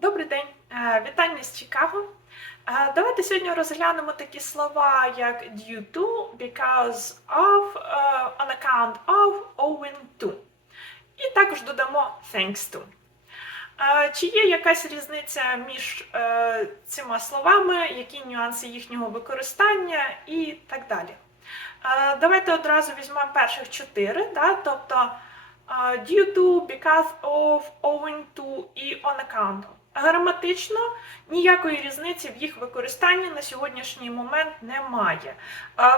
Добрий день, Е, вітання з Чикаго. Е, Давайте сьогодні розглянемо такі слова, як due to, because of, е, on account of, owing to. І також додамо thanks to. Чи є якась різниця між цими словами, які нюанси їхнього використання і так далі? Давайте одразу візьмемо перших чотири, да? тобто due to, because of, owing to і on account of. Граматично ніякої різниці в їх використанні на сьогоднішній момент немає.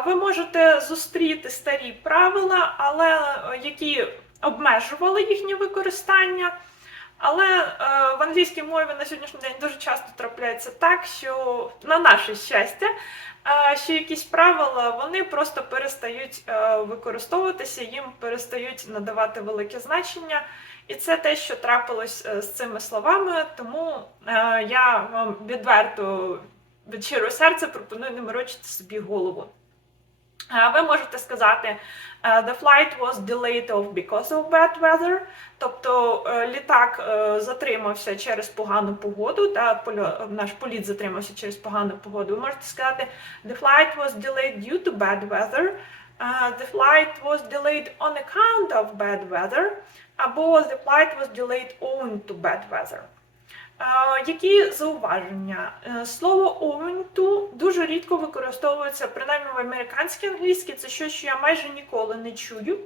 Ви можете зустріти старі правила, але е, які обмежували їхнє використання. Але е, в англійській мові на сьогоднішній день дуже часто трапляється так, що на наше щастя, е, що якісь правила вони просто перестають використовуватися, їм перестають надавати велике значення. І це те, що трапилось е, з цими словами. Тому е, я вам відверто від щирого серця пропоную не морочити собі голову. Е, Ви можете сказати The flight was delayed off because of bad weather. Тобто літак затримався через погану погоду, та наш політ затримався через погану погоду. Ви можете сказати The flight was delayed due to bad weather. The flight was delayed on account of bad weather. Або The flight was delayed owing to bad weather. Е, Які зауваження? Е, Слово owing to дуже рідко використовується, принаймні в американській англійській, це щось, що я майже ніколи не чую.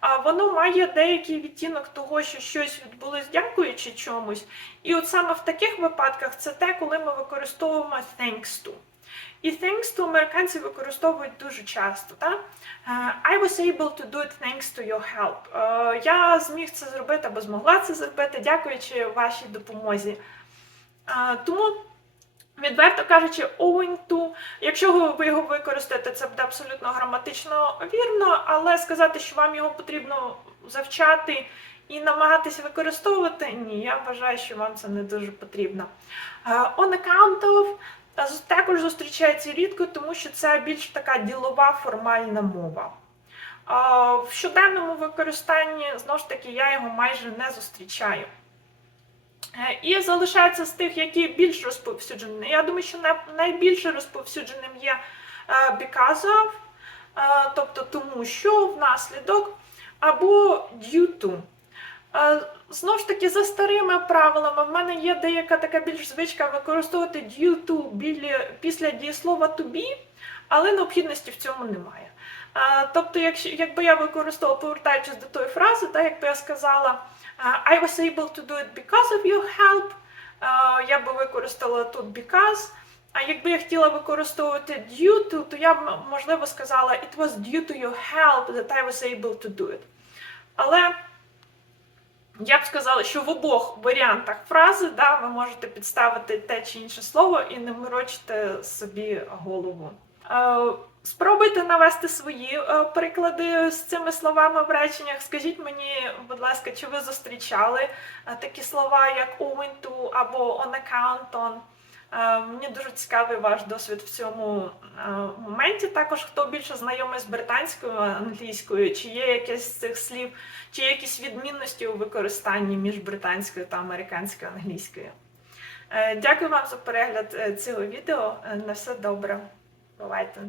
А воно має деякий відтінок того, що щось відбулось дякуючи чомусь. І от саме в таких випадках це те, коли ми використовуємо thanks to. І thanks to американці використовують дуже часто. Так? Е, I was able to do it thanks to your help. Е, Я зміг це зробити або змогла це зробити, дякуючи вашій допомозі. Е, Тому, відверто кажучи, owing to, якщо ви- його використаєте, це буде абсолютно граматично вірно, але сказати, що вам його потрібно завчати і намагатись використовувати, ні, я вважаю, що вам це не дуже потрібно. On account of та також зустрічається рідко, тому що це більш така ділова формальна мова. В щоденному використанні, знову ж таки, я його майже не зустрічаю. Е, І залишається з тих, які більш розповсюджені. Я думаю, що най- найбільше розповсюдженим є е, because of, е, тобто тому що внаслідок, або due to. Знову ж таки, за старими правилами, в мене є деяка така більш звичка використовувати due to біля, після дієслова to be, але необхідності в цьому немає. Е, Тобто, якщо, якби я використовувала, повертаючись до тої фрази, так, якби я сказала I was able to do it because of your help, е, я би використала тут because, а якби я хотіла використовувати due to, то я б, можливо, сказала it was due to your help that I was able to do it. Але я б сказала, що в обох варіантах фрази да, ви можете підставити те чи інше слово і не морочити собі голову. Е, Спробуйте навести свої е, приклади з цими словами в реченнях. Скажіть мені, будь ласка, чи ви зустрічали е, такі слова, як owing to або on account on? Е, Мені дуже цікавий ваш досвід в цьому е, моменті. Також хто більше знайомий з британською англійською, чи є якесь з цих слів, чи є якісь відмінності у використанні між британською та американською англійською. Е, Дякую вам за перегляд цього відео. На все добре. Бувайте!